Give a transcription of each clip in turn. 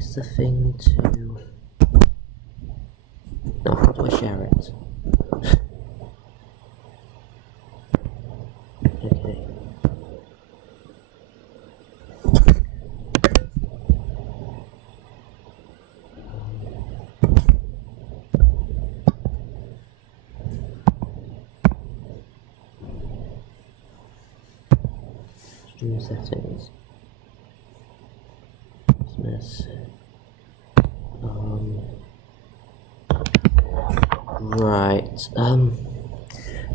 Where's the thing to... No, how do I share it? Okay. Stream settings. Business. Right.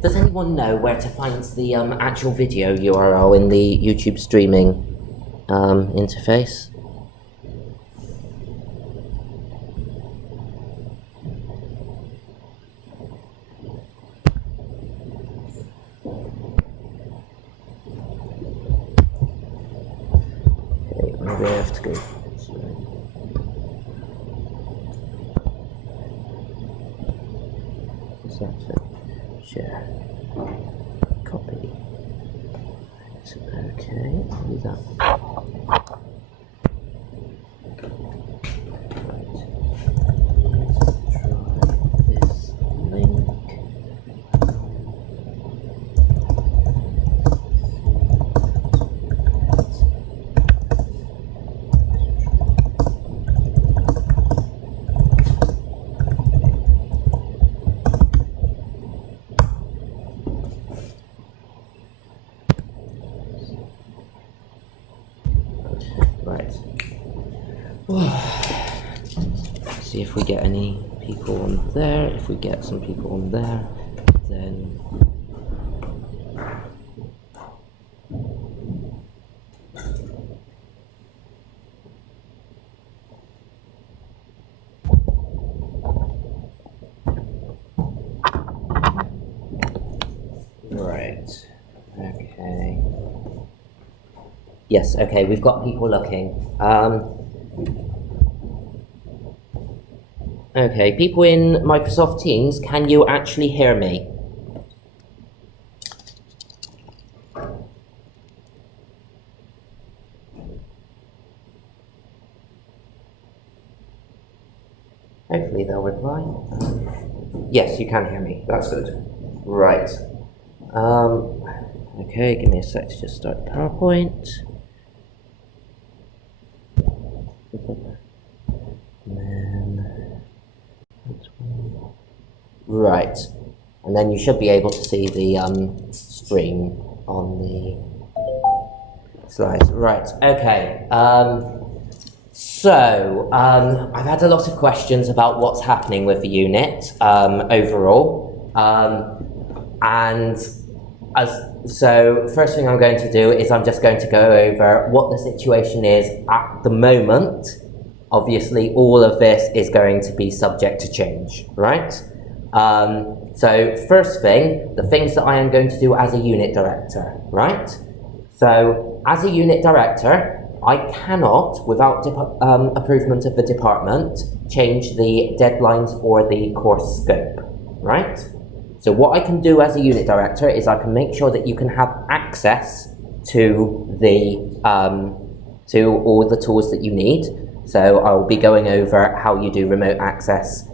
Does anyone know where to find the actual video URL in the YouTube streaming interface? Okay, maybe I have to go. Share. Copy. Okay, do that. Right. Let's try this link. Right. See if we get any people on there. If we get some people on there, then right. Okay. Yes, okay, we've got people looking. Okay, people in Microsoft Teams, can you actually hear me? Hopefully they'll reply. Yes, you can hear me. That's good. Right. Okay, give me a sec to just start PowerPoint. And then, right, and then you should be able to see the stream on the slides. Right, okay. So I've had a lot of questions about what's happening with the unit overall, so first thing I'm going to do is I'm just going to go over what the situation is at the moment. Obviously, all of this is going to be subject to change, right? So first thing, the things that I am going to do as a unit director, right? So as a unit director, I cannot, without approval of the department, change the deadlines or the course scope, right? So what I can do as a unit director is I can make sure that you can have access to the to all the tools that you need. So I'll be going over how you do remote access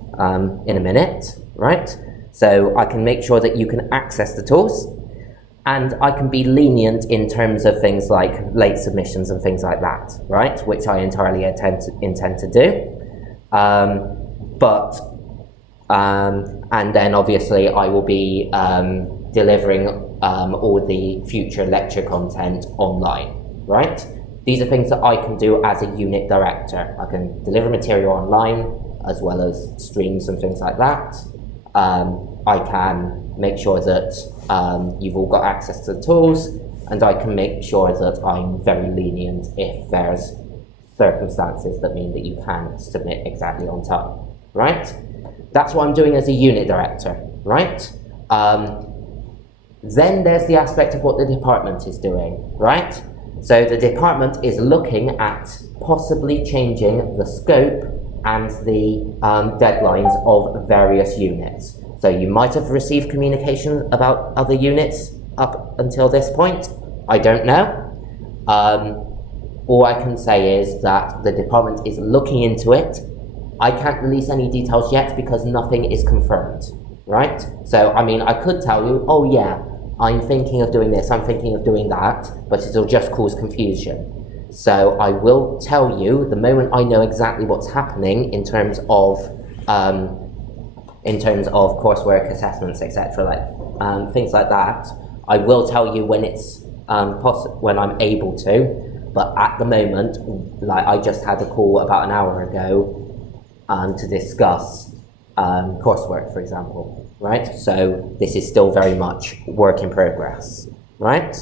in a minute, right? So I can make sure that you can access the tools, and I can be lenient in terms of things like late submissions and things like that, right? Which I entirely intend to do. And then obviously I will be delivering all the future lecture content online, right? These are things that I can do as a unit director. I can deliver material online as well as streams and things like that. I can make sure that you've all got access to the tools, and I can make sure that I'm very lenient if there's circumstances that mean that you can't submit exactly on time, right? That's what I'm doing as a unit director, right? Then there's the aspect of what the department is doing, right? So the department is looking at possibly changing the scope and the deadlines of various units. So you might have received communication about other units up until this point. I don't know. All I can say is that the department is looking into it. I can't release any details yet because nothing is confirmed, right? So, I mean, I could tell you, oh yeah, I'm thinking of doing this, I'm thinking of doing that, but it'll just cause confusion. So I will tell you the moment I know exactly what's happening in terms of coursework assessments, etc., like things like that. I will tell you when it's when I'm able to. But at the moment, like I just had a call about an hour ago to discuss coursework, for example, right? So this is still very much work in progress, right?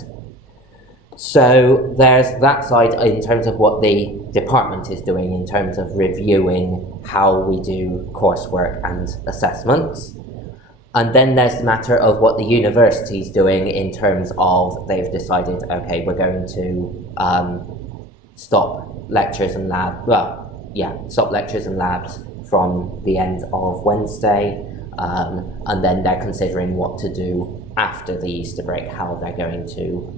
So there's that side in terms of what the department is doing in terms of reviewing how we do coursework and assessments. And then there's the matter of what the university is doing in terms of they've decided, okay, we're going to stop lectures and labs from the end of Wednesday, and then they're considering what to do after the Easter break, how they're going to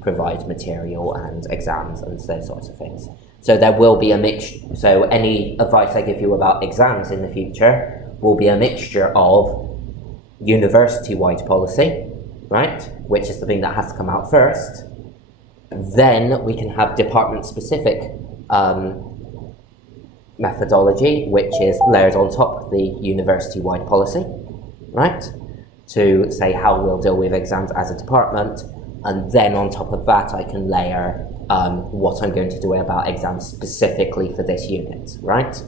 provide material and exams and those sorts of things. So there will be a mixture. So any advice I give you about exams in the future will be a mixture of university-wide policy, right, which is the thing that has to come out first. Then we can have department-specific methodology, which is layered on top of the university-wide policy, right, to say how we'll deal with exams as a department. And then on top of that, I can layer what I'm going to do about exams specifically for this unit, right?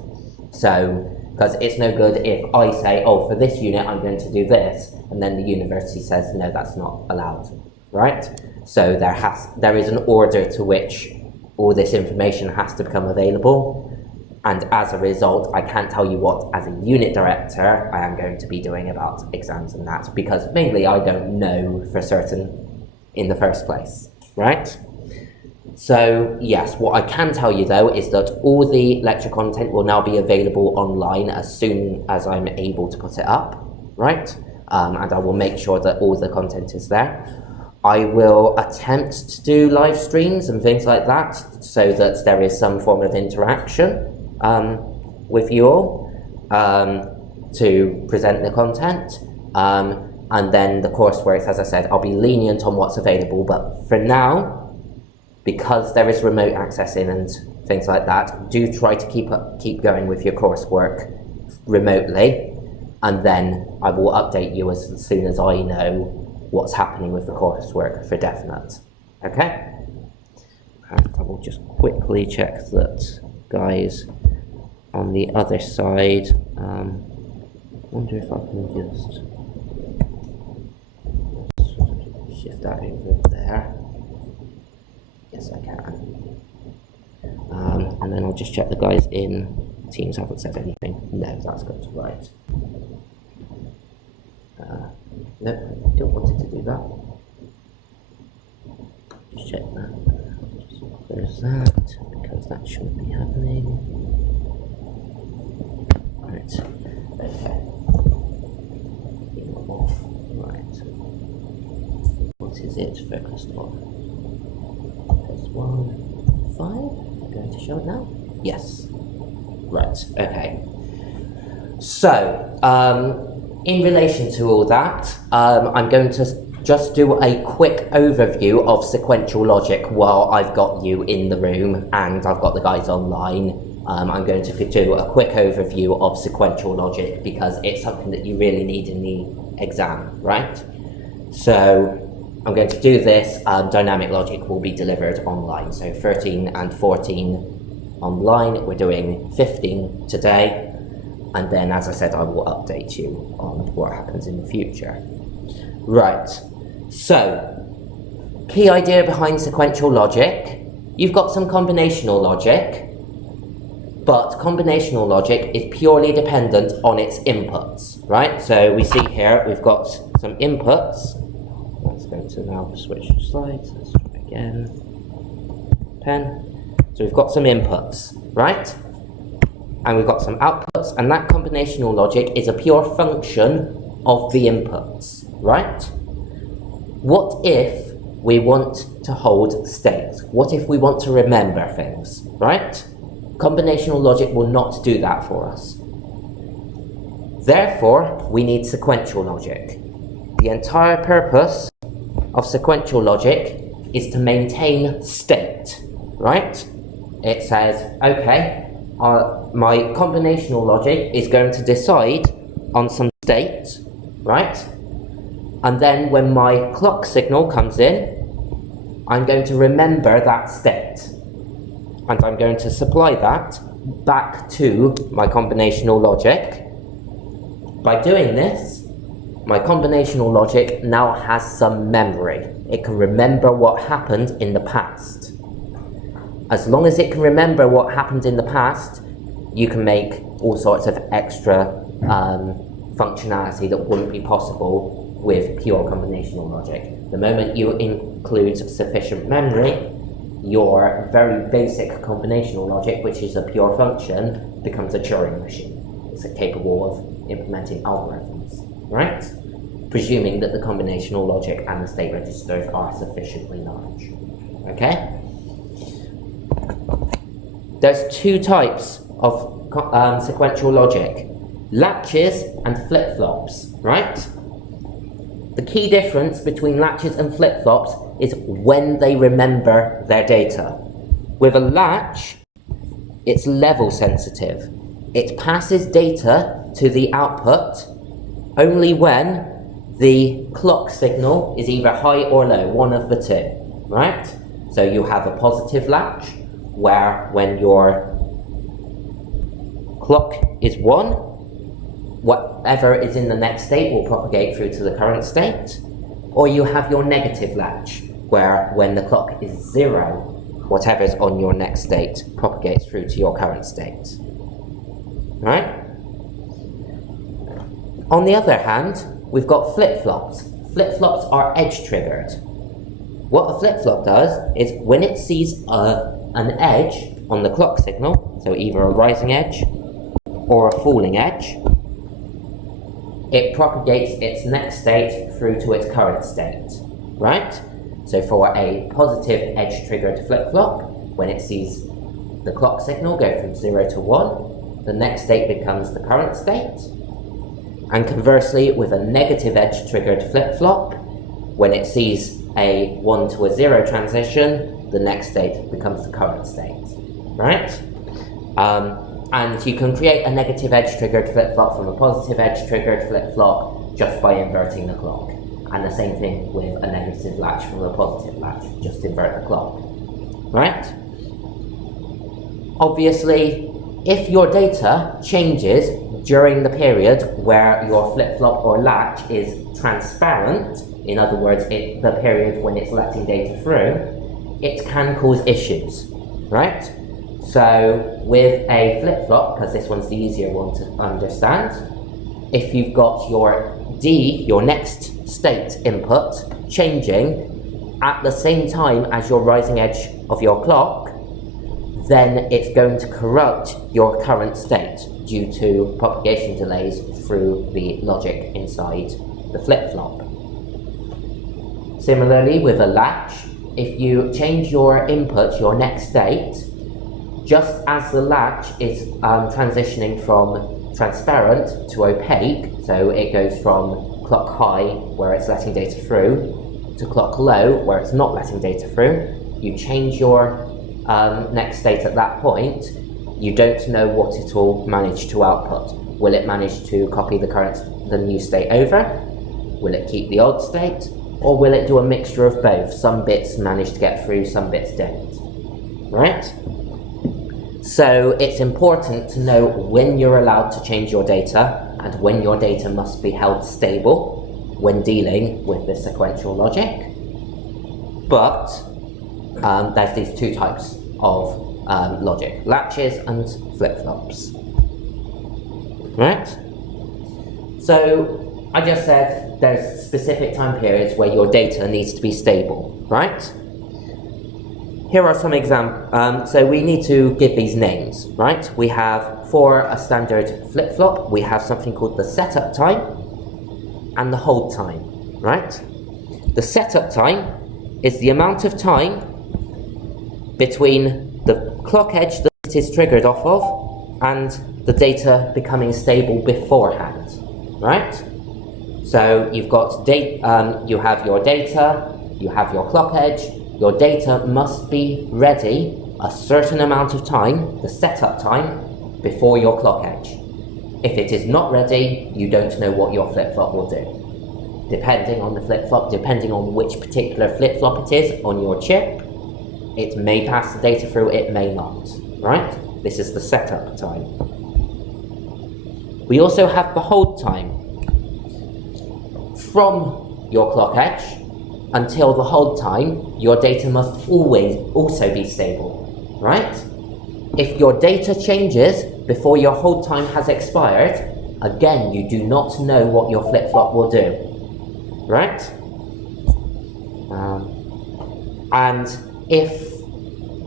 So, because it's no good if I say, oh, for this unit, I'm going to do this, and then the university says, no, that's not allowed, right? So there is an order to which all this information has to become available. And as a result, I can't tell you what, as a unit director, I am going to be doing about exams and that, because mainly I don't know for certain in the first place, right? So yes, what I can tell you though is that all the lecture content will now be available online as soon as I'm able to put it up, right? And I will make sure that all the content is there. I will attempt to do live streams and things like that so that there is some form of interaction with you all to present the content. And then the coursework, as I said, I'll be lenient on what's available, but for now, because there is remote accessing and things like that, do try to keep going with your coursework remotely, and then I will update you as soon as I know what's happening with the coursework for definite. Okay? And I will just quickly check that guys on the other side. Wonder if I can just shift that over there. Yes, I can. And then I'll just check the guys in Teams haven't said anything. No, that's good. Right. No, I don't want it to do that. Just check that. Just close that, because that shouldn't be happening. Right. Okay. Off. Right. What is it focused on? +1, 5. I'm going to show it now. Yes. Right. Okay. So, in relation to all that, I'm going to just do a quick overview of sequential logic while I've got you in the room and I've got the guys online. I'm going to do a quick overview of sequential logic because it's something that you really need in the exam, right? So I'm going to do this. Dynamic logic will be delivered online. So 13 and 14 online. We're doing 15 today. And then, as I said, I will update you on what happens in the future. Right. So, key idea behind sequential logic. You've got some combinational logic. But combinational logic is purely dependent on its inputs, right? So we see here we've got some inputs. Let's go to now switch slides. Let's try again. Pen. So we've got some inputs, right? And we've got some outputs, and that combinational logic is a pure function of the inputs, right? What if we want to hold state? What if we want to remember things, right? Combinational logic will not do that for us. Therefore, we need sequential logic. The entire purpose of sequential logic is to maintain state, right? It says, okay, my combinational logic is going to decide on some state, right? And then when my clock signal comes in, I'm going to remember that state. And I'm going to supply that back to my combinational logic. By doing this, my combinational logic now has some memory. It can remember what happened in the past. As long as it can remember what happened in the past, you can make all sorts of extra functionality that wouldn't be possible with pure combinational logic. The moment you include sufficient memory, your very basic combinational logic, which is a pure function, becomes a Turing machine. It's capable of implementing algorithms, right? Presuming that the combinational logic and the state registers are sufficiently large, okay? There's two types of sequential logic, latches and flip-flops, right? The key difference between latches and flip-flops is when they remember their data. With a latch, it's level sensitive. It passes data to the output only when the clock signal is either high or low, one of the two, right? So you have a positive latch, where when your clock is 1, whatever is in the next state will propagate through to the current state. Or you have your negative latch, where when the clock is 0, whatever is on your next state propagates through to your current state. Right? On the other hand, we've got flip-flops. Flip-flops are edge-triggered. What a flip-flop does is when it sees an edge on the clock signal, so either a rising edge or a falling edge, it propagates its next state through to its current state, right? So for a positive edge-triggered flip-flop, when it sees the clock signal go from 0 to 1, the next state becomes the current state. And conversely, with a negative edge-triggered flip-flop, when it sees a 1 to a 0 transition, the next state becomes the current state, right? And you can create a negative edge-triggered flip-flop from a positive edge-triggered flip-flop just by inverting the clock. And the same thing with a negative latch from a positive latch, just invert the clock, right? Obviously, if your data changes during the period where your flip-flop or latch is transparent, in other words, the period when it's letting data through, it can cause issues, right? So with a flip-flop, because this one's the easier one to understand, if you've got your D, your next state input, changing at the same time as your rising edge of your clock, then it's going to corrupt your current state due to propagation delays through the logic inside the flip-flop. Similarly, with a latch, if you change your input, your next state, just as the latch is transitioning from transparent to opaque, so it goes from clock high, where it's letting data through, to clock low, where it's not letting data through, you change your next state at that point, you don't know what it will manage to output. Will it manage to copy the new state over? Will it keep the old state? Or will it do a mixture of both? Some bits manage to get through, some bits don't, right? So it's important to know when you're allowed to change your data and when your data must be held stable when dealing with this sequential logic. But there's these two types of logic, latches and flip-flops, right? So I just said there's specific time periods where your data needs to be stable, right? Here are some examples. So we need to give these names, right? We have, for a standard flip-flop, we have something called the setup time and the hold time, right? The setup time is the amount of time between the clock edge that it is triggered off of and the data becoming stable beforehand, right? So you've got you have your data, you have your clock edge. Your data must be ready a certain amount of time, the setup time, before your clock edge. If it is not ready, you don't know what your flip-flop will do. Depending on the flip-flop, depending on which particular flip-flop it is on your chip, it may pass the data through, it may not, right? This is the setup time. We also have the hold time. From your clock edge until the hold time, your data must always also be stable, right? If your data changes before your hold time has expired, again, you do not know what your flip-flop will do, right? And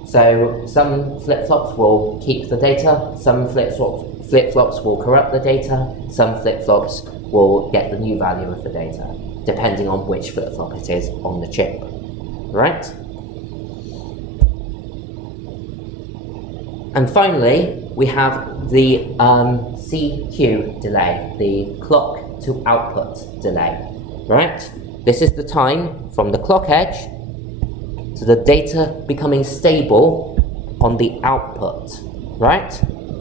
so some flip-flops will keep the data, some flip-flops will corrupt the data, some flip-flops will get the new value of the data, depending on which flip-flop it is on the chip, right? And finally, we have the CQ delay, the clock to output delay, right? This is the time from the clock edge to the data becoming stable on the output, right?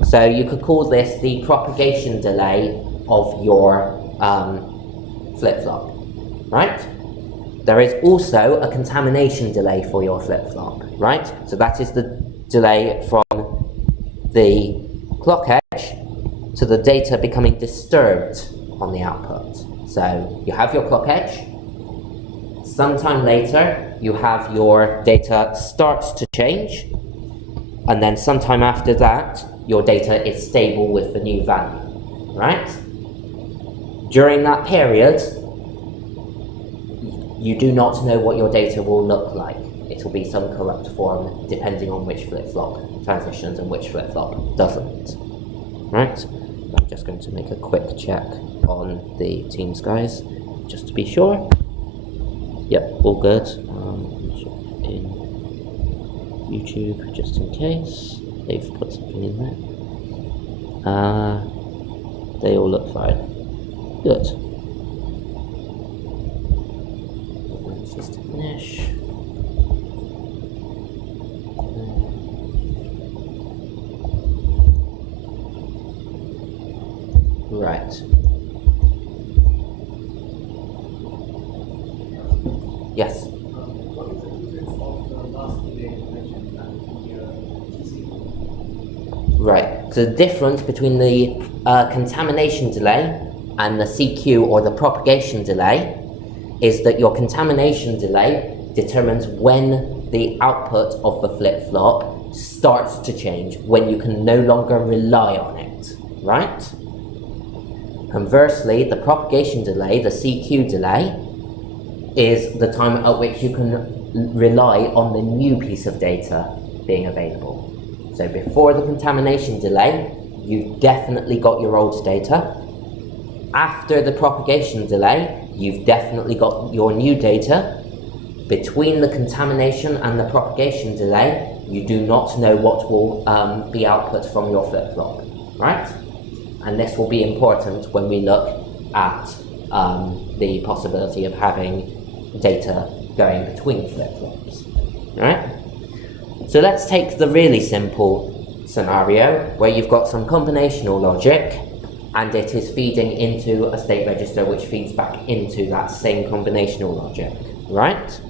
So you could call this the propagation delay of your flip-flop, right? There is also a contamination delay for your flip-flop, right? So that is the delay from the clock edge to the data becoming disturbed on the output. So you have your clock edge, sometime later you have your data starts to change, and then sometime after that your data is stable with the new value, right? During that period, you do not know what your data will look like. It will be some corrupt form depending on which flip-flop transitions and which flip-flop doesn't, right? I'm just going to make a quick check on the Teams guys, just to be sure. Yep, all good. In YouTube, just in case they've put something in there. They all look fine. Good. This is to finish. Right. Yes. What is the difference of the last delay you mentioned and the TC? Right. So the difference between the contamination delay and the CQ or the propagation delay is that your contamination delay determines when the output of the flip-flop starts to change, when you can no longer rely on it, right? Conversely, the propagation delay, the CQ delay, is the time at which you can rely on the new piece of data being available. So before the contamination delay, you've definitely got your old data. After the propagation delay, you've definitely got your new data. Between the contamination and the propagation delay, you do not know what will be output from your flip-flop, right? And this will be important when we look at the possibility of having data going between flip-flops, right? So let's take the really simple scenario where you've got some combinational logic and it is feeding into a state register which feeds back into that same combinational logic, right?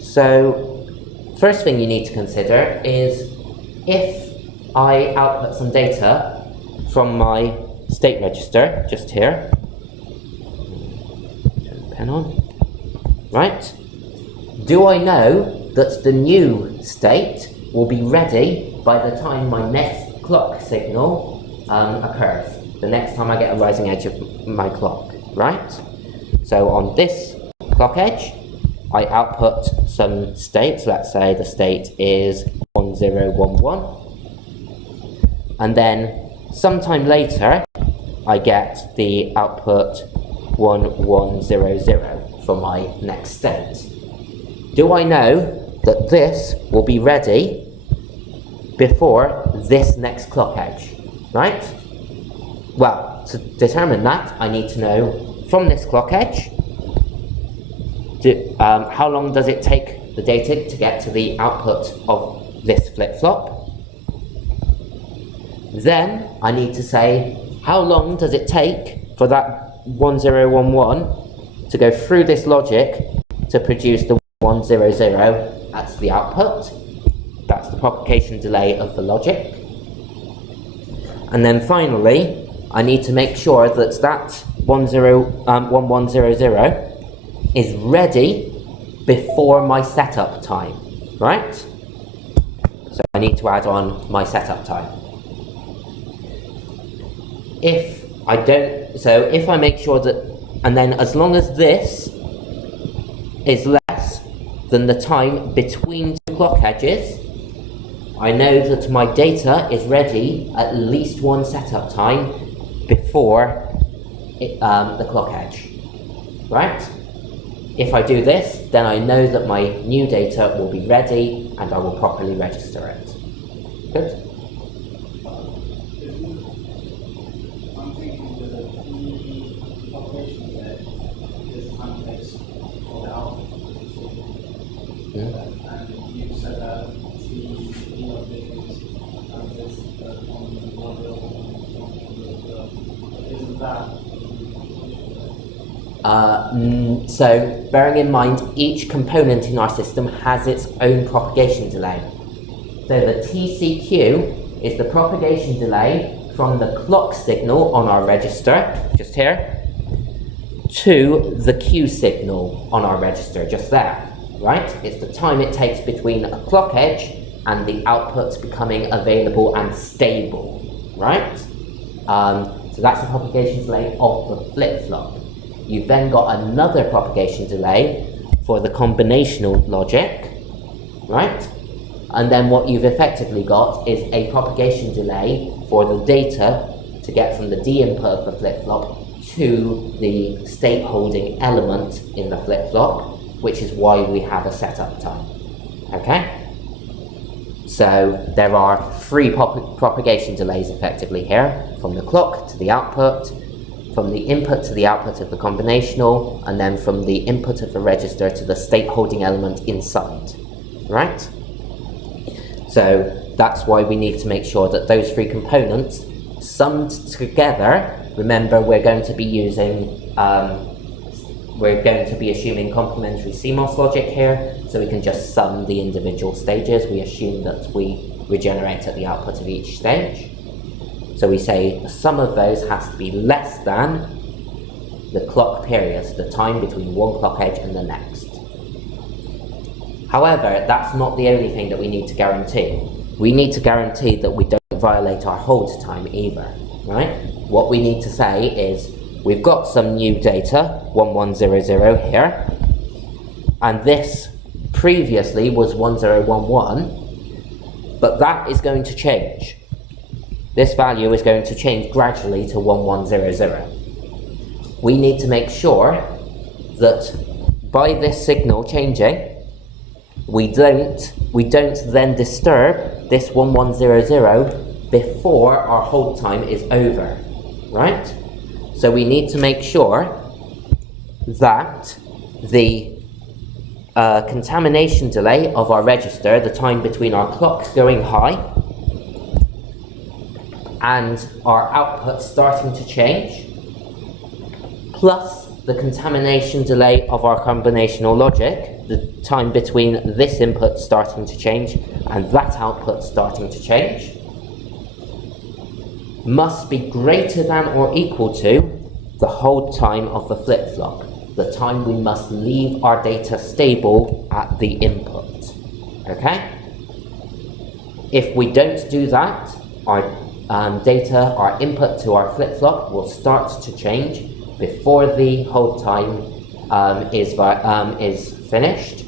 So first thing you need to consider is if I output some data from my state register, just here, turn the pen on, right? Do I know that the new state will be ready by the time my next clock signal occurs, the next time I get a rising edge of my clock, right? So on this clock edge, I output some states. Let's say the state is 1011. And then sometime later, I get the output 1100 for my next state. Do I know that this will be ready before this next clock edge, right? Well, to determine that, I need to know from this clock edge, how long does it take the data to get to the output of this flip-flop? Then I need to say, how long does it take for that 1011 to go through this logic to produce the 100? That's the output. That's the propagation delay of the logic. And then finally, I need to make sure that that 1100 is ready before my setup time, right? So I need to add on my setup time. If I make sure that, and then as long as this is less than the time between two clock edges, I know that my data is ready at least one setup time before the clock edge, right? If I do this, then I know that my new data will be ready and I will properly register it. Good? I'm thinking that the operation there is context for the output. And you said that the updates and this on the model, isn't that? So bearing in mind each component in our system has its own propagation delay. So the TCQ is the propagation delay from the clock signal on our register, just here, to the Q signal on our register, just there, right? It's the time it takes between a clock edge and the output becoming available and stable, right? So that's the propagation delay of the flip-flop. You've then got another propagation delay for the combinational logic, right? And then what you've effectively got is a propagation delay for the data to get from the D input of the flip-flop to the state holding element in the flip-flop, which is why we have a setup time, okay? So there are three propagation delays effectively here, from the clock to the output, from the input to the output of the combinational, and then from the input of the register to the state holding element inside, right? So that's why we need to make sure that those three components summed together, remember we're going to be using, we're going to be assuming complementary CMOS logic here, so we can just sum the individual stages. We assume that we regenerate at the output of each stage. So we say the sum of those has to be less than the clock period, the time between one clock edge and the next. However, that's not the only thing that we need to guarantee. We need to guarantee that we don't violate our hold time either, right? What we need to say is, we've got some new data, 1100 here, and this previously was 1011, but that is going to change. This value is going to change gradually to 1100. We need to make sure that by this signal changing, we don't then disturb this 1100 before our hold time is over, right? So we need to make sure that the contamination delay of our register, the time between our clock going high and our output starting to change, plus the contamination delay of our combinational logic, the time between this input starting to change and that output starting to change, must be greater than or equal to the hold time of the flip-flop, the time we must leave our data stable at the input, okay? If we don't do that, our data, our input to our flip-flop will start to change before the hold time is finished,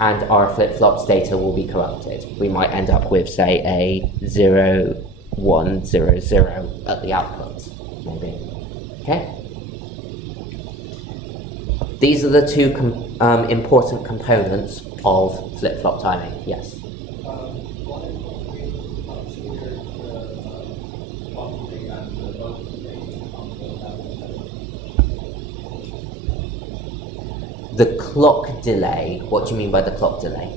and our flip-flop's data will be corrupted. We might end up with, say, a 0100 at the output, maybe. Okay? These are the two important components of flip-flop timing, yes. What if we consider the clock delay and the load delay on the The clock delay, what do you mean by the clock delay?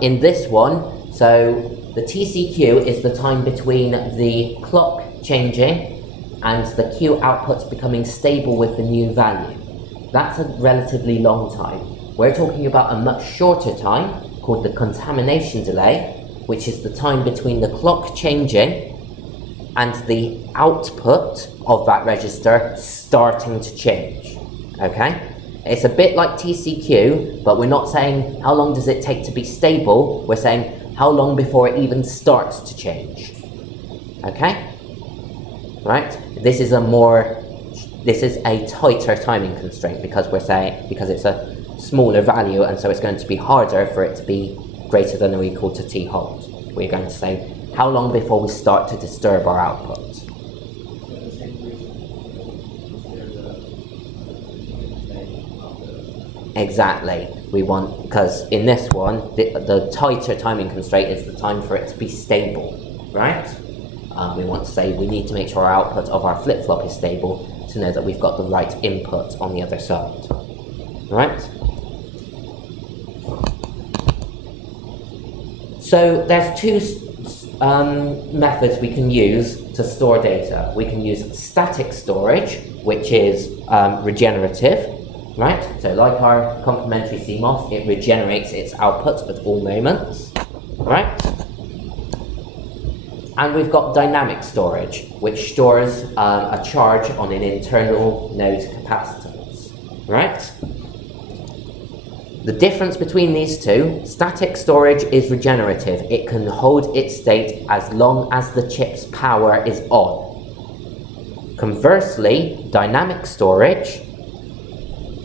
In this one, so the TCQ is the time between the clock changing and the Q outputs becoming stable with the new value. That's a relatively long time. We're talking about a much shorter time called the contamination delay, which is the time between the clock changing and the output of that register starting to change, okay? It's a bit like TCQ, but we're not saying how long does it take to be stable, we're saying how long before it even starts to change, okay? Right? This is a tighter timing constraint because it's a smaller value, and so it's going to be harder for it to be greater than or equal to t hold. We're going to say how long before we start to disturb our output. Exactly. We want, because in this one, the tighter timing constraint is the time for it to be stable, right? We want to say we need to make sure our output of our flip-flop is stable to know that we've got the right input on the other side, right? So there's two methods we can use to store data. We can use static storage, which is regenerative, right? So like our complementary CMOS, it regenerates its output at all moments, right? And we've got dynamic storage, which stores a charge on an internal node capacitance, right? The difference between these two, static storage is regenerative. It can hold its state as long as the chip's power is on. Conversely, dynamic storage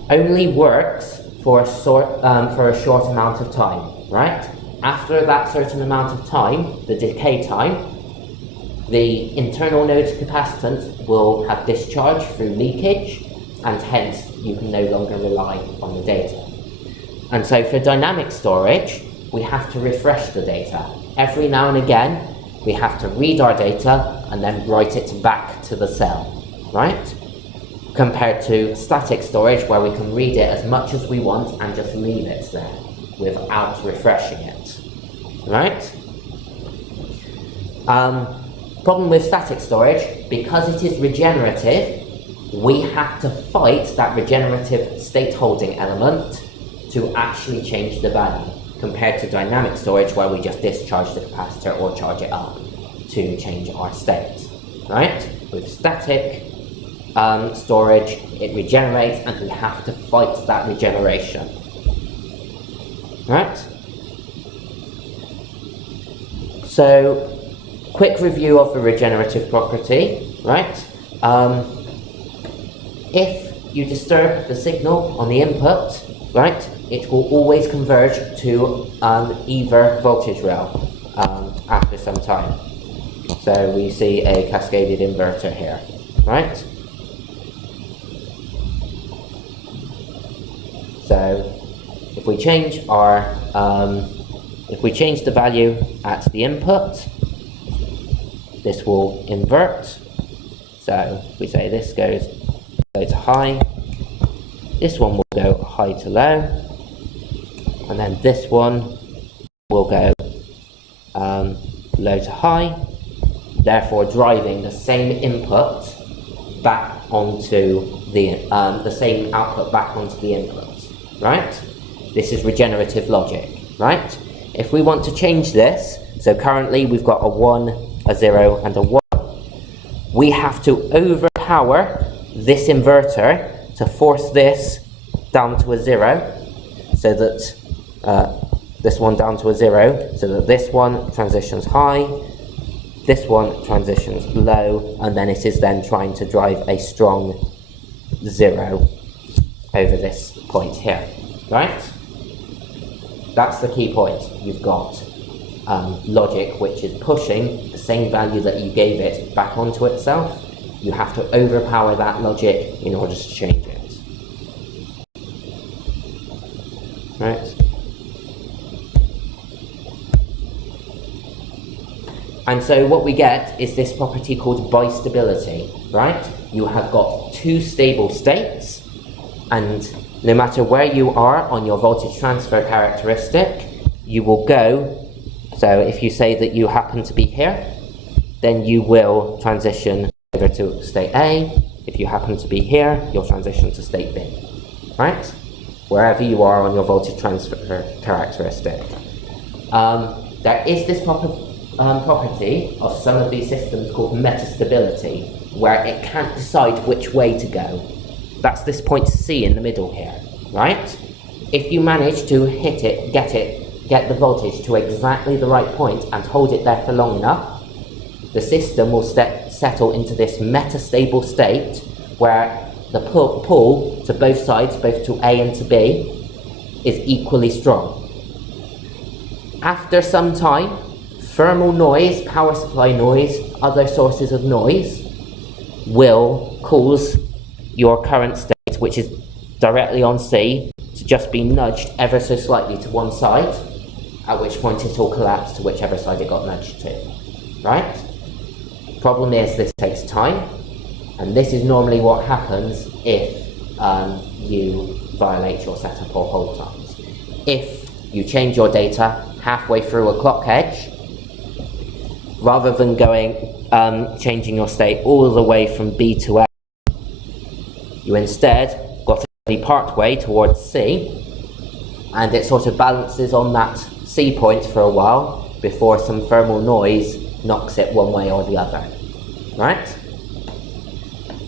only works for a short amount of time, right? After that certain amount of time, the decay time, the internal node's capacitance will have discharge through leakage, and hence you can no longer rely on the data. And so for dynamic storage, we have to refresh the data. Every now and again, we have to read our data and then write it back to the cell, right? Compared to static storage, where we can read it as much as we want and just leave it there without refreshing it, right? Problem with static storage, because it is regenerative, we have to fight that regenerative state holding element to actually change the value, compared to dynamic storage, where we just discharge the capacitor or charge it up to change our state, right? With static storage, it regenerates, and we have to fight that regeneration, right? So, quick review of the regenerative property, right? If you disturb the signal on the input, right, it will always converge to either voltage rail after some time. So we see a cascaded inverter here, right? So if we change the value at the input, this will invert. So if we say this goes low to high, this one will go high to low, and then this one will go low to high, therefore driving the same input back onto the same output back onto the input, right? This is regenerative logic, right? If we want to change this, so currently we've got a 1, a 0, and a 1, we have to overpower this inverter to force this down to a 0, so that this one down to a 0, so that this one transitions high, this one transitions low, and then it is then trying to drive a strong 0 over this point here, right? That's the key point. You've got logic which is pushing the same value that you gave it back onto itself. You have to overpower that logic in order to change it, right? And so what we get is this property called bistability, right? You have got two stable states, and no matter where you are on your voltage transfer characteristic, you will go, so if you say that you happen to be here, then you will transition over to state A. If you happen to be here, you'll transition to state B, right? Wherever you are on your voltage transfer characteristic. There is this property of some of these systems called metastability, where it can't decide which way to go. That's this point C in the middle here, right? If you manage to hit it, get the voltage to exactly the right point and hold it there for long enough, the system will settle into this metastable state where the pull to both sides, both to A and to B, is equally strong. After some time, thermal noise, power supply noise, other sources of noise will cause your current state, which is directly on C, to just be nudged ever so slightly to one side, at which point it will collapse to whichever side it got nudged to, right? Problem is this takes time, and this is normally what happens if you violate your setup or hold times. If you change your data halfway through a clock edge, rather than changing your state all the way from B to A, you instead got to be part way towards C, and it sort of balances on that C point for a while before some thermal noise knocks it one way or the other, right?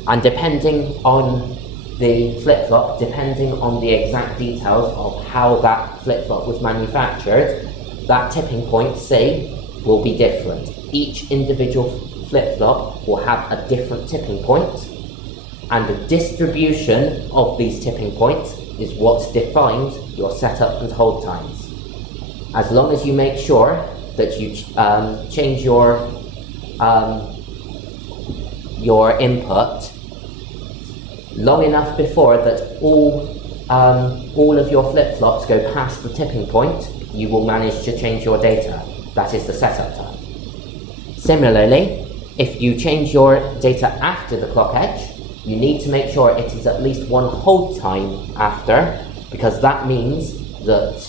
And depending on the flip-flop, depending on the exact details of how that flip-flop was manufactured, that tipping point, C, will be different. Each individual flip-flop will have a different tipping point, and the distribution of these tipping points is what defines your setup and hold times. As long as you make sure that you change your input long enough before that all of your flip-flops go past the tipping point, you will manage to change your data. That is the setup time. Similarly, if you change your data after the clock edge, you need to make sure it is at least one hold time after, because that means that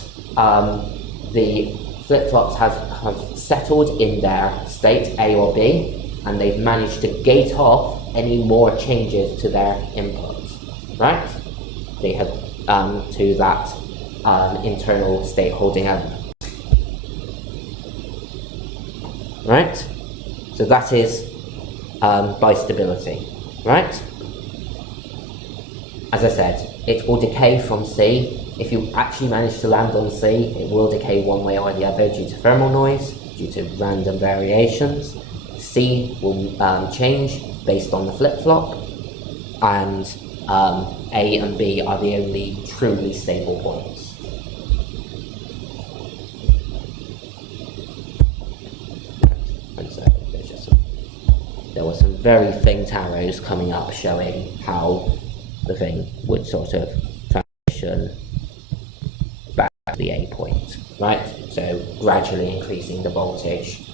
the flip-flops have settled in their state A or B, and they've managed to gate off any more changes to their inputs, right? They have to that internal state holding element. Right? So that is bistability, right? As I said, it will decay from C. If you actually manage to land on C, it will decay one way or the other due to thermal noise, due to random variations. C will change based on the flip-flop, and A and B are the only truly stable points. And so there were some very faint arrows coming up showing how the thing would sort of transition back to the A point, right? So gradually increasing the voltage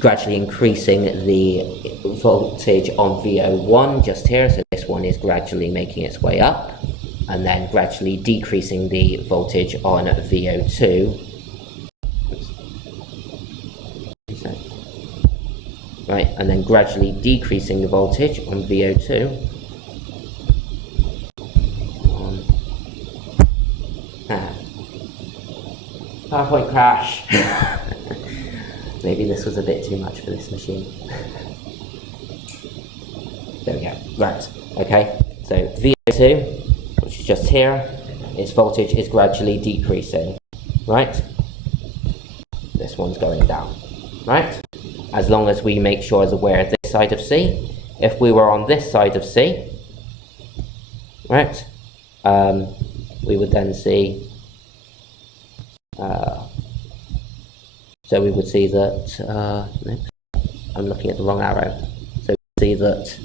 gradually increasing the voltage on VO1 just here, so this one is gradually making its way up, and then gradually decreasing the voltage on VO2. Right, and then gradually decreasing the voltage on VO2. PowerPoint crash. Maybe this was a bit too much for this machine. There we go. Right, okay. So VO2, which is just here, its voltage is gradually decreasing. Right? This one's going down. Right? As long as we make sure that we're at this side of C. If we were on this side of C, right, we would then see, so we would see that, I'm looking at the wrong arrow, so we would see that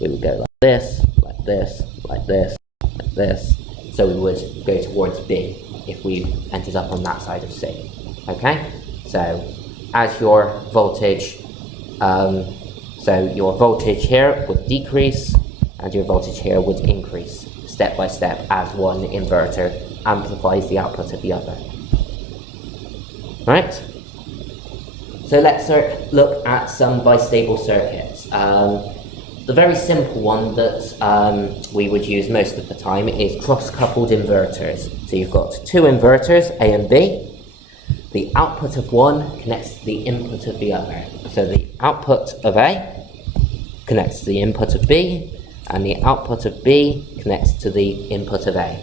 we would go like this, like this, like this, like this. So we would go towards B if we ended up on that side of C. Okay? So as your voltage, so your voltage here would decrease and your voltage here would increase step by step as one inverter amplifies the output of the other. Right? So let's look at some bistable circuits. The very simple one that we would use most of the time is cross-coupled inverters. So you've got two inverters, A and B. The output of one connects to the input of the other. So the output of A connects to the input of B, and the output of B connects to the input of A.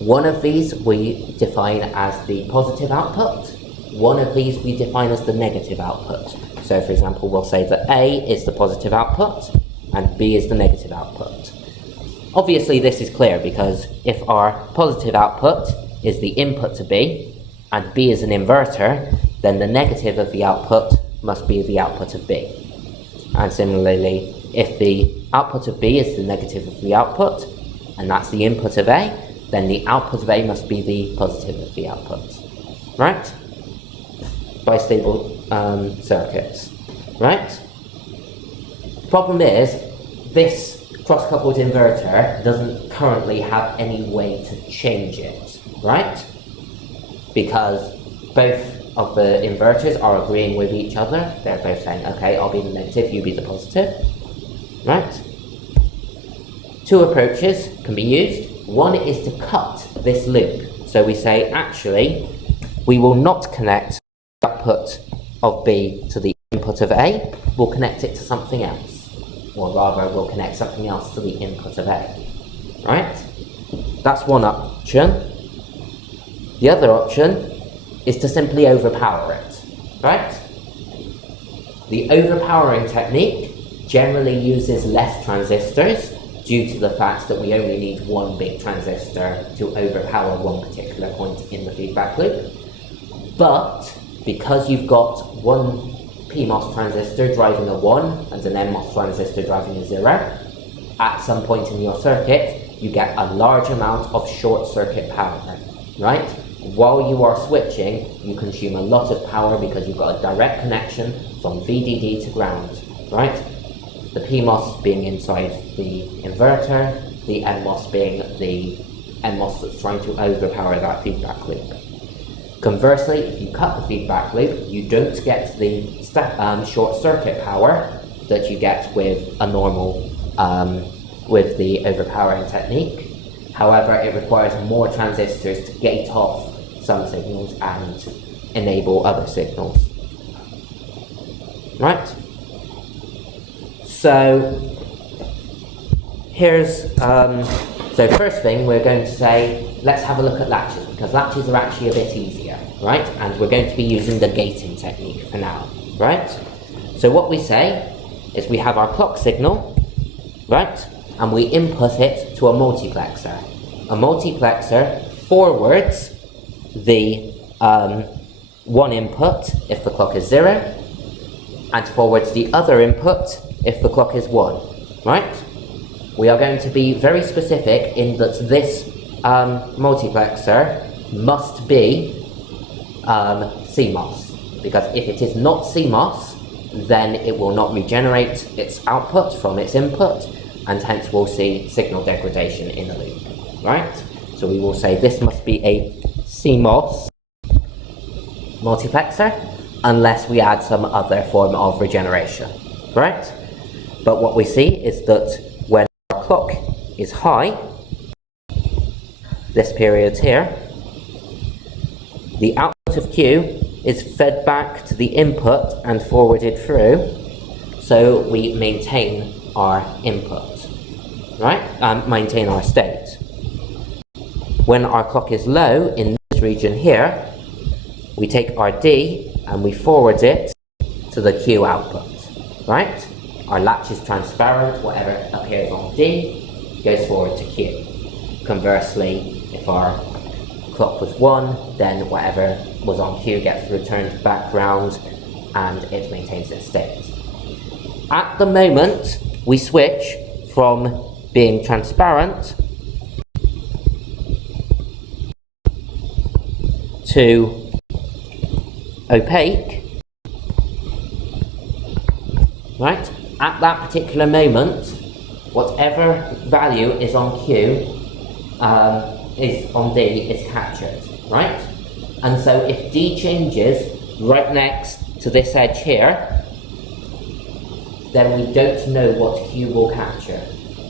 One of these we define as the positive output. One of these we define as the negative output. So for example, we'll say that A is the positive output and B is the negative output. Obviously this is clear because if our positive output is the input to B and B is an inverter, then the negative of the output must be the output of B. And similarly, if the output of B is the negative of the output and that's the input of A, then the output of A must be the positive of the output. Right? Bistable circuits. Right? Problem is, this cross-coupled inverter doesn't currently have any way to change it, right? Because both of the inverters are agreeing with each other. They're both saying, okay, I'll be the negative, you be the positive, right? Two approaches can be used. One is to cut this loop. So we say, actually, we will not connect the output of B to the input of A, we'll connect it to something else. Or rather, we'll connect something else to the input of A. Right? That's one option. The other option is to simply overpower it. Right? The overpowering technique generally uses less transistors due to the fact that we only need one big transistor to overpower one particular point in the feedback loop. But because you've got one PMOS transistor driving a 1 and an NMOS transistor driving a 0, at some point in your circuit, you get a large amount of short circuit power, right? While you are switching, you consume a lot of power because you've got a direct connection from VDD to ground, right? The PMOS being inside the inverter, the NMOS being the NMOS that's trying to overpower that feedback loop. Conversely, if you cut the feedback loop, you don't get the short circuit power that you get with a normal, with the overpowering technique. However, it requires more transistors to gate off some signals and enable other signals. Right? So, here's, so first thing we're going to say, let's have a look at latches, because latches are actually a bit easier, right? And we're going to be using the gating technique for now, right? So what we say is we have our clock signal, right? And we input it to a multiplexer. A multiplexer forwards the one input if the clock is 0, and forwards the other input if the clock is 1, right? We are going to be very specific in that this multiplexer must be CMOS, because if it is not CMOS, then it will not regenerate its output from its input, and hence we'll see signal degradation in the loop, right? So we will say this must be a CMOS multiplexer, unless we add some other form of regeneration, right? But what we see is that when our clock is high, this period here, the output of Q is fed back to the input and forwarded through, so we maintain our input, right? Maintain our state. When our clock is low in this region here, we take our D and we forward it to the Q output, right? Our latch is transparent, whatever appears on D goes forward to Q. Conversely, if our clock was 1, then whatever was on Q gets returned back round and it maintains its state. At the moment, we switch from being transparent to opaque, right? At that particular moment, whatever value is on Q is on D is captured, right? And so if D changes right next to this edge here, then we don't know what Q will capture,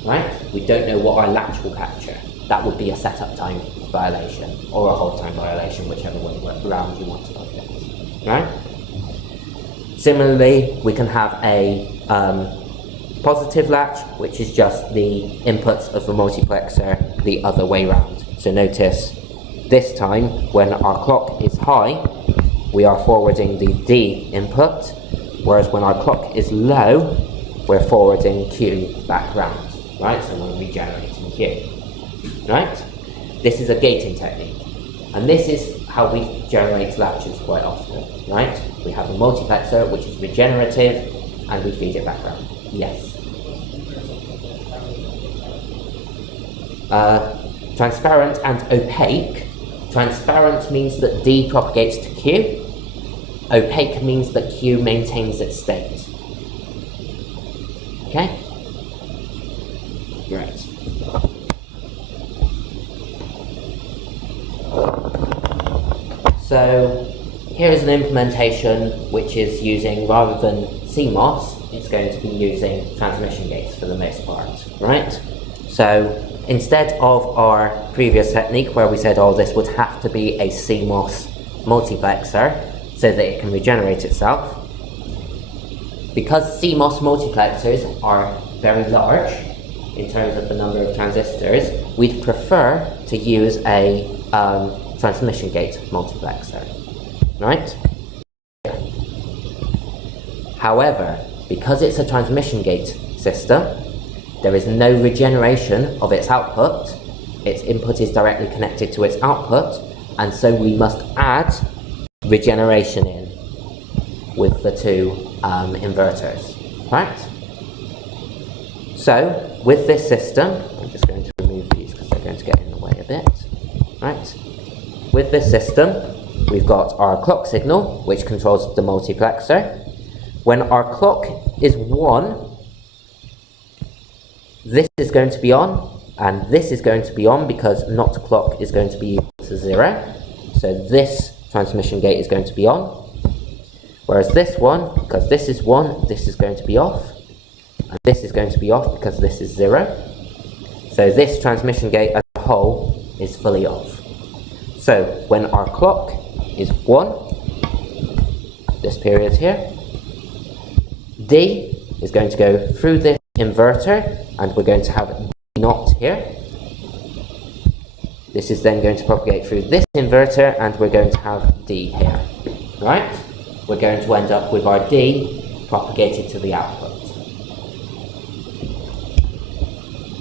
right? We don't know what our latch will capture. That would be a setup time violation or a hold time violation, whichever way around you want to look at it, right? Similarly, we can have a positive latch, which is just the inputs of the multiplexer the other way round. So notice this time when our clock is high, we are forwarding the D input, whereas when our clock is low, we're forwarding Q back round, right? So we're regenerating Q, right? This is a gating technique, and this is how we generate latches quite often, right? We have a multiplexer which is regenerative, and we feed it back round. Yes. Transparent and opaque. Transparent means that D propagates to Q. Opaque means that Q maintains its state. Okay? Right. So here's an implementation which is using, rather than CMOS, it's going to be using transmission gates for the most part, right? So instead of our previous technique where we said, oh, this would have to be a CMOS multiplexer so that it can regenerate itself, because CMOS multiplexers are very large in terms of the number of transistors, we'd prefer to use a transmission gate multiplexer, right? However, because it's a transmission gate system, there is no regeneration of its output. Its input is directly connected to its output, and so we must add regeneration in with the two inverters, right? So, with this system, I'm just going to remove these because they're going to get in the way a bit, right? With this system, we've got our clock signal, which controls the multiplexer. When our clock is 1, this is going to be on, and this is going to be on because not clock is going to be equal to 0. So this transmission gate is going to be on. Whereas this one, because this is 1, this is going to be off. And this is going to be off because this is 0. So this transmission gate as a whole is fully off. So when our clock is 1, this period here, D is going to go through this inverter, and we're going to have D naught here. This is then going to propagate through this inverter, and we're going to have D here, right? We're going to end up with our D propagated to the output.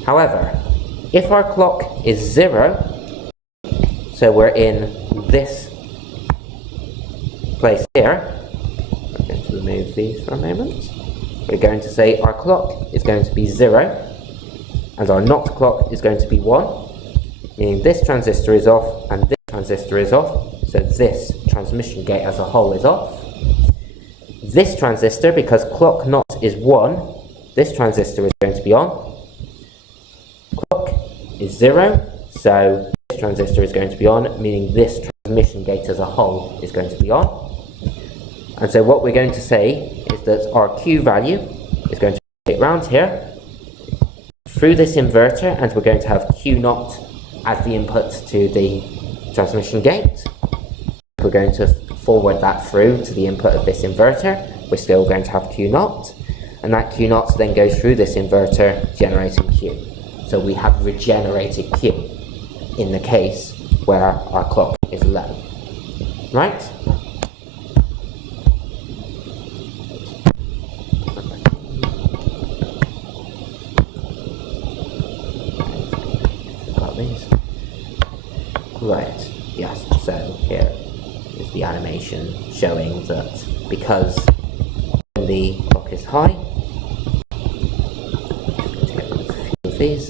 However, if our clock is 0, so we're in this place here, I'm going to remove these for a moment. We're going to say our clock is going to be 0, and our not clock is going to be 1, meaning this transistor is off and this transistor is off, so this transmission gate as a whole is off. This transistor, because clock not is 1, this transistor is going to be on. Clock is 0, so this transistor is going to be on, meaning this transmission gate as a whole is going to be on. And so what we're going to say is that our Q value is going to get round here through this inverter, and we're going to have Q naught as the input to the transmission gate. We're going to forward that through to the input of this inverter. We're still going to have Q naught, and that Q naught then goes through this inverter, generating Q. So we have regenerated Q in the case where our clock is low, right? Right, yes, so here is the animation showing that because when the clock is high, both these.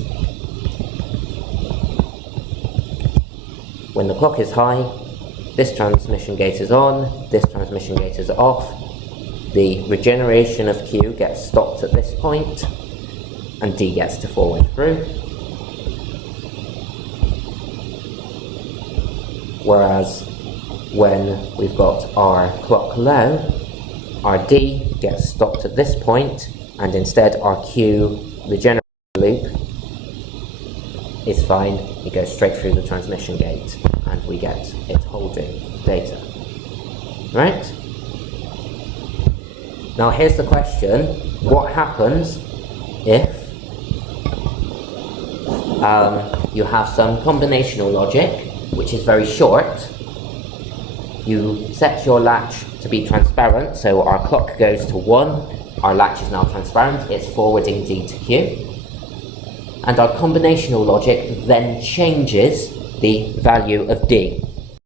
When the clock is high, this transmission gate is on, this transmission gate is off. The regeneration of Q gets stopped at this point, and D gets to forward through. Whereas when we've got our clock low, our D gets stopped at this point, and instead our Q regeneration loop is fine. It goes straight through the transmission gate, and we get it holding data. Right? Now here's the question: what happens if you have some combinational logic which is very short? You set your latch to be transparent, so our clock goes to 1, our latch is now transparent, it's forwarding D to Q. And our combinational logic then changes the value of D,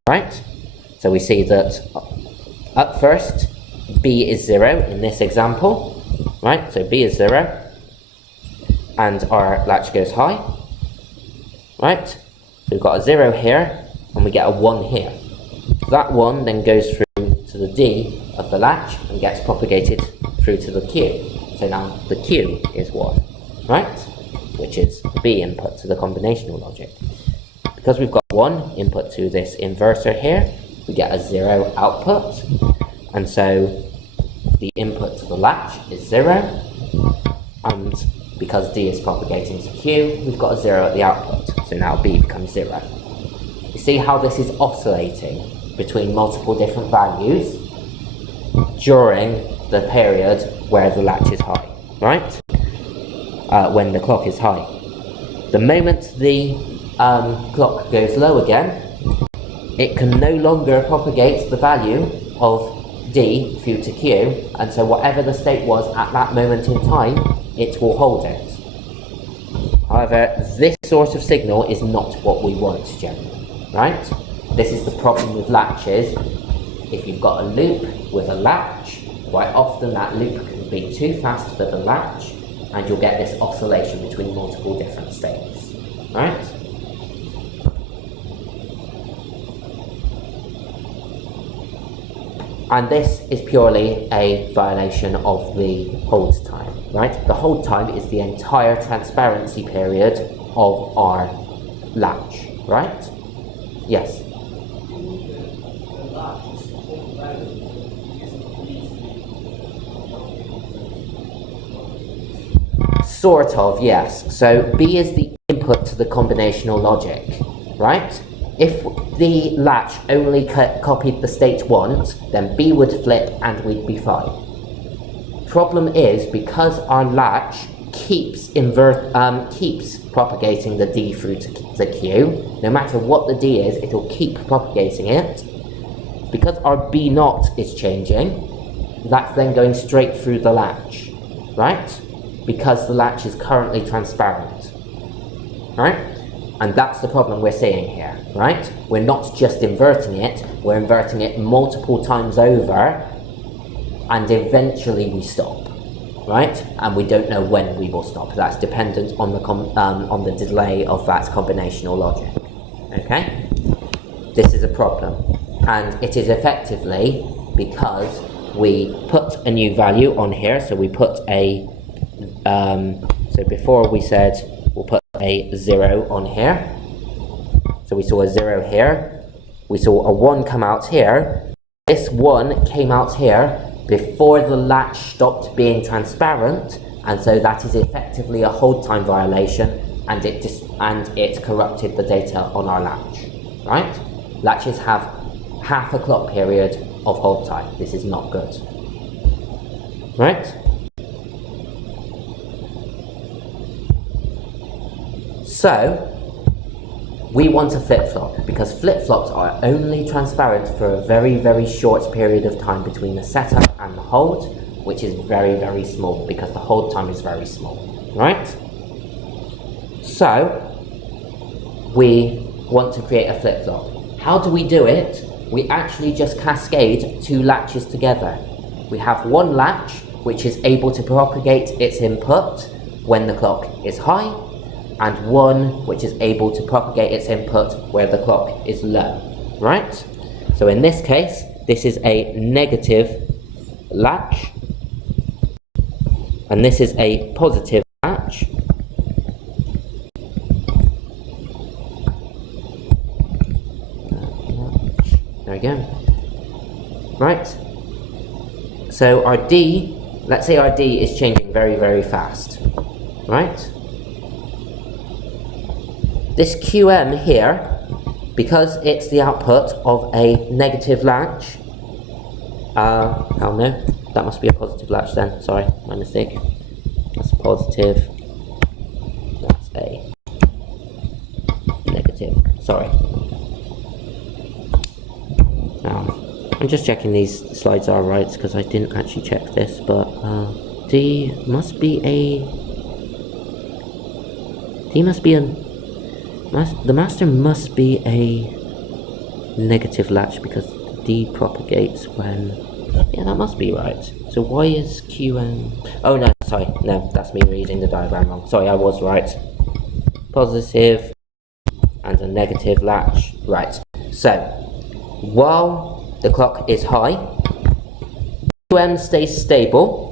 right? So we see that at first, B is 0 in this example, right? So B is 0, and our latch goes high, right? So we've got a 0 here, and we get a 1 here. That 1 then goes through to the D of the latch and gets propagated through to the Q. So now the Q is 1, right? Which is B input to the combinational logic. Because we've got 1 input to this inverter here, we get a 0 output, and so the input to the latch is 0, and because D is propagating to Q, we've got a 0 at the output, so now B becomes 0. You see how this is oscillating between multiple different values during the period where the latch is high, right? When the clock is high. The moment the clock goes low again, it can no longer propagate the value of D through to Q, and so whatever the state was at that moment in time, it will hold it. However, this sort of signal is not what we want generally, right? This is the problem with latches. If you've got a loop with a latch, quite often that loop can be too fast for the latch, and you'll get this oscillation between multiple different states, right? And this is purely a violation of the hold time, right? The hold time is the entire transparency period of our latch, right? Yes? Sort of, yes. So B is the input to the combinational logic, right? If the latch only copied the state once, then B would flip and we'd be fine. Problem is, because our latch keeps propagating the D through to the Q, no matter what the D is, it'll keep propagating it. Because our B naught is changing, that's then going straight through the latch, right? Because the latch is currently transparent, right? And that's the problem we're seeing here, right? We're not just inverting it, we're inverting it multiple times over, and eventually we stop, right? And we don't know when we will stop. That's dependent on the delay of that combinational logic, okay? This is a problem, and it is effectively because we put a new value on here, so we put a so before we said we'll put a 0 on here. So we saw a 0 here. We saw a 1 come out here. This 1 came out here before the latch stopped being transparent, and so that is effectively a hold time violation, and it corrupted the data on our latch, right? Latches have half a clock period of hold time. This is not good, right? So, we want a flip-flop, because flip-flops are only transparent for a very, very short period of time between the setup and the hold, which is very, very small, because the hold time is very small, right? So, we want to create a flip-flop. How do we do it? We actually just cascade two latches together. We have one latch, which is able to propagate its input when the clock is high, and one which is able to propagate its input where the clock is low, right? So in this case, this is a negative latch, and this is a positive latch. There we go. Right? So our D, let's say our D is changing very, very fast. Right? This QM here, because it's the output of a negative latch, oh no, that must be a positive latch then, sorry, my mistake. That's positive, that's a negative, sorry. I'm just checking these slides are right because I didn't actually check this, but D must be the master must be a negative latch because D propagates when, yeah, that must be right. So why is QM, oh no, sorry, no, that's me reading the diagram wrong. Sorry, I was right. Positive and a negative latch, right. So, while the clock is high, QM stays stable,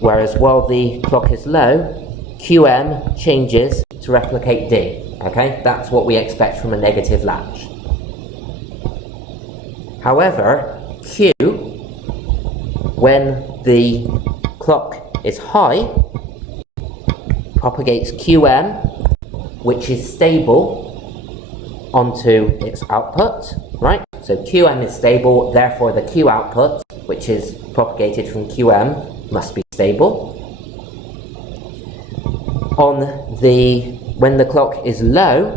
whereas while the clock is low, QM changes to replicate D, okay? That's what we expect from a negative latch. However, Q, when the clock is high, propagates QM, which is stable, onto its output, right? So QM is stable, therefore the Q output, which is propagated from QM, must be stable. When the clock is low,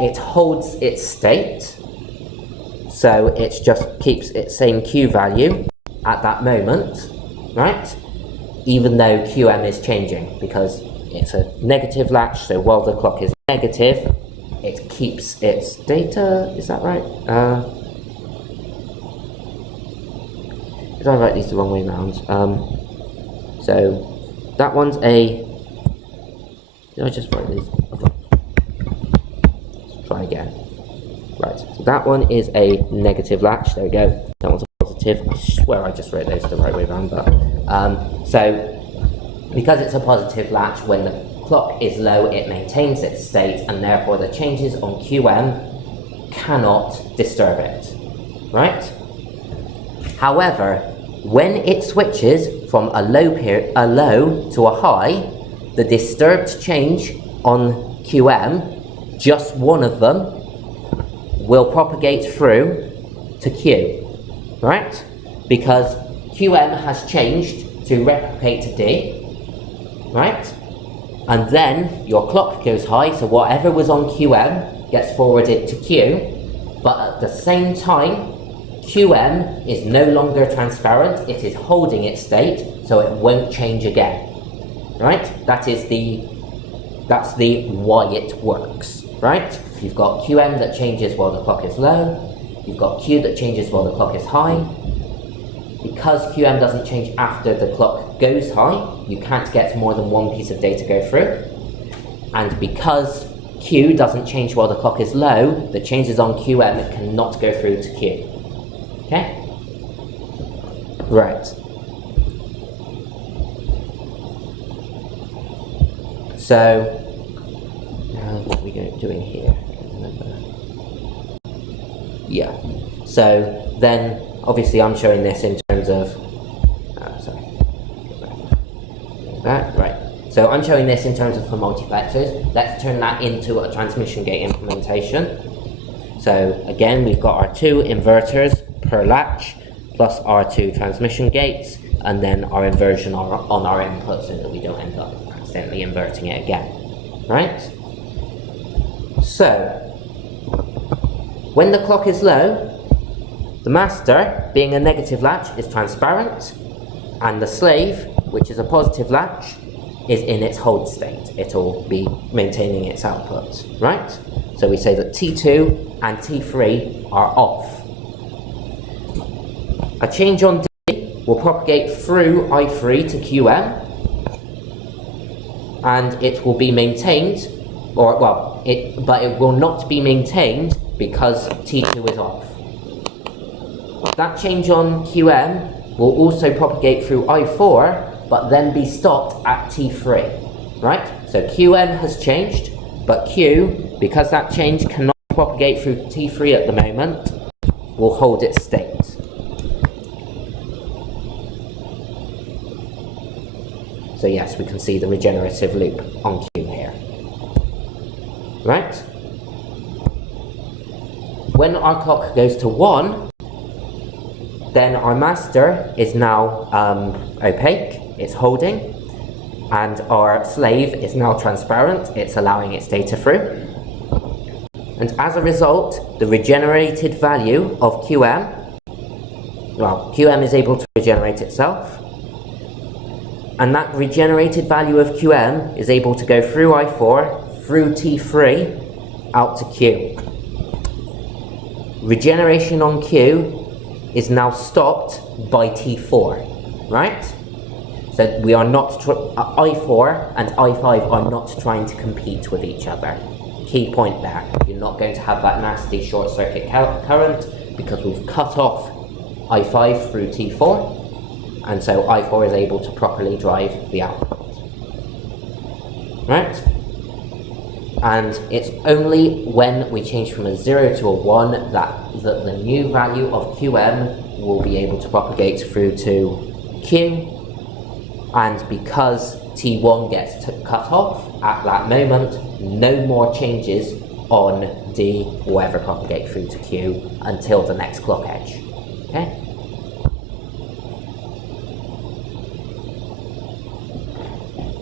it holds its state, so it just keeps its same Q value at that moment, right? Even though QM is changing, because it's a negative latch, so while the clock is negative, it keeps its data, is that right? Did I write these the wrong way around? So that one's a, did I just write these? Okay. Let's try again. Right, so that one is a negative latch, there we go. That one's a positive, I swear I just wrote those the right way around, but, so because it's a positive latch, when the clock is low, it maintains its state, and therefore the changes on QM cannot disturb it, right? However, when it switches from a low to a high, the disturbed change on QM, just one of them, will propagate through to Q, right? Because QM has changed to replicate to D, right? And then your clock goes high, so whatever was on QM gets forwarded to Q, but at the same time, QM is no longer transparent, it is holding its state, so it won't change again, right? That's the why it works, right? You've got QM that changes while the clock is low, you've got Q that changes while the clock is high. Because QM doesn't change after the clock goes high, you can't get more than one piece of data go through. And because Q doesn't change while the clock is low, the changes on QM cannot go through to Q. Okay? Right. So, what are we doing here? I can't remember. Yeah. So, then, obviously I'm showing this in terms of, right. So I'm showing this in terms of for multiplexers. Let's turn that into a transmission gate implementation. So again, we've got our two inverters per latch, plus our two transmission gates, and then our inversion on our input so that we don't end up accidentally inverting it again, right? So, when the clock is low, the master, being a negative latch, is transparent, and the slave, which is a positive latch, is in its hold state. It'll be maintaining its output, right? So we say that T2 and T3 are off. A change on D will propagate through I3 to QM, and it will be maintained, but it will not be maintained because T2 is off. That change on QM will also propagate through I4, but then be stopped at T3, right? So QM has changed, but Q, because that change cannot propagate through T3 at the moment, will hold its state. So yes, we can see the regenerative loop on Q here. Right? When our clock goes to 1, then our master is now opaque, it's holding, and our slave is now transparent, it's allowing its data through. And as a result, the regenerated value of QM, well, QM is able to regenerate itself, and that regenerated value of QM is able to go through I4, through T3, out to Q. Regeneration on Q is now stopped by T4, right? So we are not, I4 and I5 are not trying to compete with each other. Key point there. You're not going to have that nasty short circuit current because we've cut off I5 through T4, and so I4 is able to properly drive the output. Right? And it's only when we change from a 0 to a 1 that the new value of QM will be able to propagate through to Q, and because T1 gets cut off at that moment, no more changes on D will ever propagate through to Q until the next clock edge. Okay?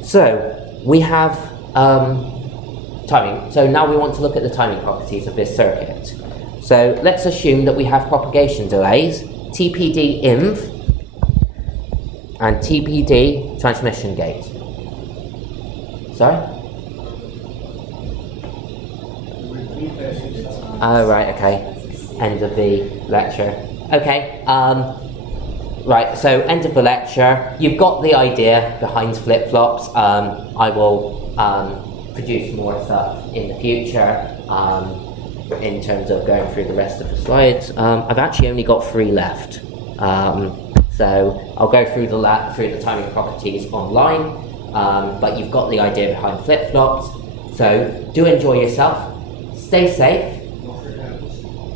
So we have timing. So now we want to look at the timing properties of this circuit. So let's assume that we have propagation delays, TPD inv and TPD transmission gate. Sorry? Oh, right, okay. End of the lecture. Okay, right, so end of the lecture. You've got the idea behind flip-flops. I will produce more stuff in the future in terms of going through the rest of the slides. I've actually only got 3 left. So I'll go through the timing properties online, but you've got the idea behind flip-flops. So do enjoy yourself, stay safe,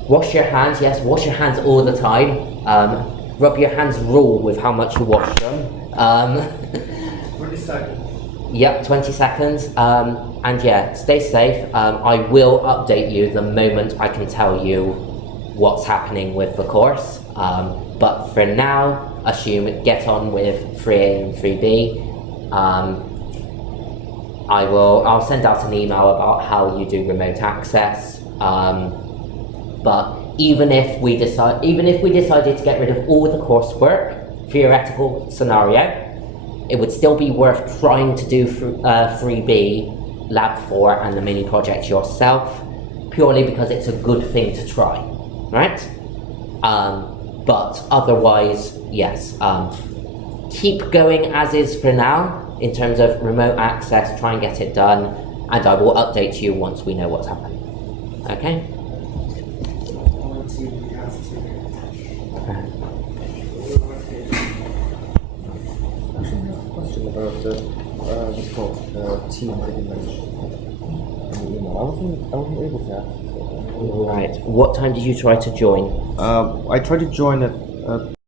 wash your hands, yes, wash your hands all the time. Rub your hands raw with how much you wash them. 20 seconds. Yep, 20 seconds. And yeah, stay safe. I will update you the moment I can tell you what's happening with the course. But for now, get on with 3A and 3B. I'll send out an email about how you do remote access. But even if we decided to get rid of all the coursework, theoretical scenario, it would still be worth trying to do 3B, Lab 4 and the mini project yourself, purely because it's a good thing to try, right? But otherwise, yes, keep going as is for now in terms of remote access, try and get it done, and I will update you once we know what's happening. Okay? Question about what's called team that you mentioned in the email. I wasn't able to access it. Right. What time did you try to join? I tried to join at